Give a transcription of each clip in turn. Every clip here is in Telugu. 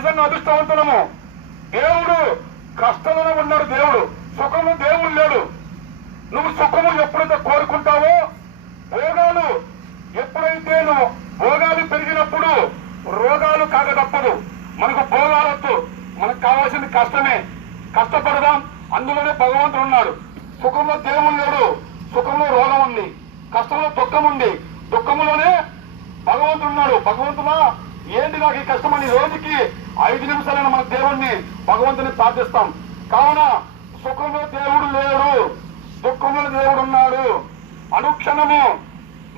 నిజంగా అదృష్టవంతులము. దేవుడు కష్టంలో ఉన్నాడు, దేవుడు సుఖము దేవుడు లేడు. నువ్వు సుఖము ఎప్పుడైతే కోరుకుంటావో, భోగాలు ఎప్పుడైతే నువ్వు భోగాలు పెరిగినప్పుడు రోగాలు కాక తప్పదు. మనకు భోగాలొద్దు, మనకు కావాల్సింది కష్టమే. కష్టపడదాం, అందులోనే భగవంతుడు ఉన్నాడు. సుఖంలో దేవుడు లేడు, సుఖంలో రోగం ఉంది, కష్టంలో దుఃఖం ఉంది, దుఃఖంలోనే భగవంతుడు ఉన్నాడు. భగవంతుడా ఏంటి నాకు ఈ కష్టం అని రోజుకి 5 నిమిషాలైనా మన దేవుణ్ణి భగవంతుని ప్రార్థిస్తాం. కావున సుఖంలో దేవుడు లేడు, దుఃఖంలో దేవుడు ఉన్నాడు. అనుక్షణము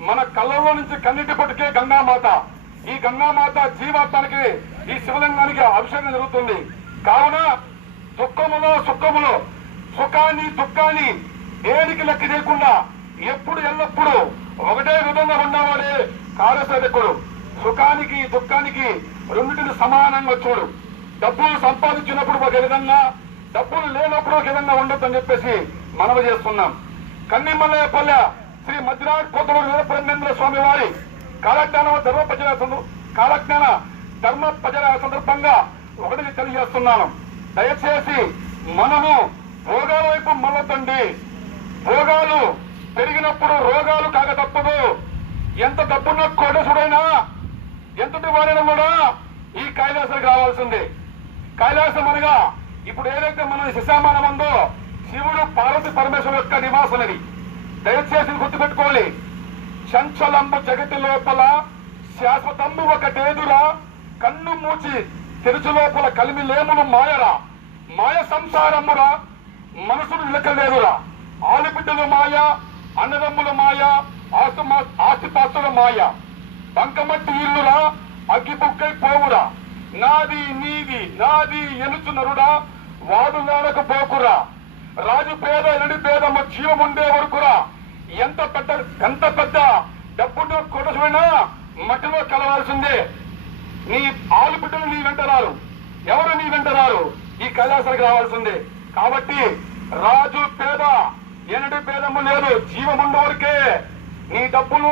మన కళ్ళలో నుంచి కన్నీటి పట్టుకే గంగామాత. ఈ గంగామాత జీవాత్మానికి, ఈ శివలింగానికి అభిషేకం జరుగుతుంది. కావున దుఃఖములో సుఖములో, సుఖాన్ని దుఃఖాన్ని దేనికి లెక్క చేయకుండా ఎప్పుడు ఎల్లప్పుడూ ఒకటే విధంగా ఉన్నవాడే కాలసేవకుడు. సుఖానికి దుఃఖానికి రెండింటిని సమానంగా చూడు. డబ్బులు సంపాదించినప్పుడు ఒక విధంగా, డబ్బులు లేనప్పుడు ఒక విధంగా ఉండొద్దని చెప్పేసి మనవి చేస్తున్నాం. కన్నిమల్లయ్యపల్లె శ్రీ మద్రాజ్ కోతలూరు వీరబ్రహ్మేంద్ర స్వామి వారి కాలజ్ఞాన ధర్మ ప్రచార సందర్భంగా ఒకటి తెలియజేస్తున్నాను. దయచేసి మనము భోగాల వైపు మళ్ళొద్దండి. భోగాలు పెరిగినప్పుడు రోగాలు కాక తప్పదు. ఎంత డబ్బున్న కోటేశుడైనా, ఎంతటి వారైనా కూడా ఈ కైలాసానికి రావాల్సిందే. కైలాసం అనగా ఇప్పుడు ఏదైతే మన శిశామానం ఉందో, శివుడు పార్వతి పరమేశ్వరు యొక్క నివాసనది. దయచేసి గుర్తుపెట్టుకోవాలి. చంచలంబు జగతి లోపల శాశ్వతంబు ఒకటేదురా, కన్ను మూచి తెరుచు లోపల కలిమి లేమును మాయరా, మాయ సంసారమురా మనసును నిలకలేదురా, ఆలిబిడ్డలు మాయ, అన్నదమ్ముల మాయ, ఆస్తిపాస్తుల మాయ, బంకమట్టి ఇల్లురా అగ్గిబుక్కై పోవురా, నాది నీది నాది ఎలుచు నరుడా వాదులాడకు పోకురా, రాజు పేద ఎనడి పేదమ్మ జీవముండే వరకురా. ఎంత పెద్ద డబ్బుతో కొట్టమైనా మట్టిలో కలవాల్సిందే. నీ ఆలుబిడ్డలు నీ వెంట రారు, ఎవరు నీ వెంట రారు, ఈ కైలాసానికి రావాల్సిందే. కాబట్టి రాజు పేద ఎనడి పేదమ్మ లేదు, జీవముండే వరకే నీ డబ్బులు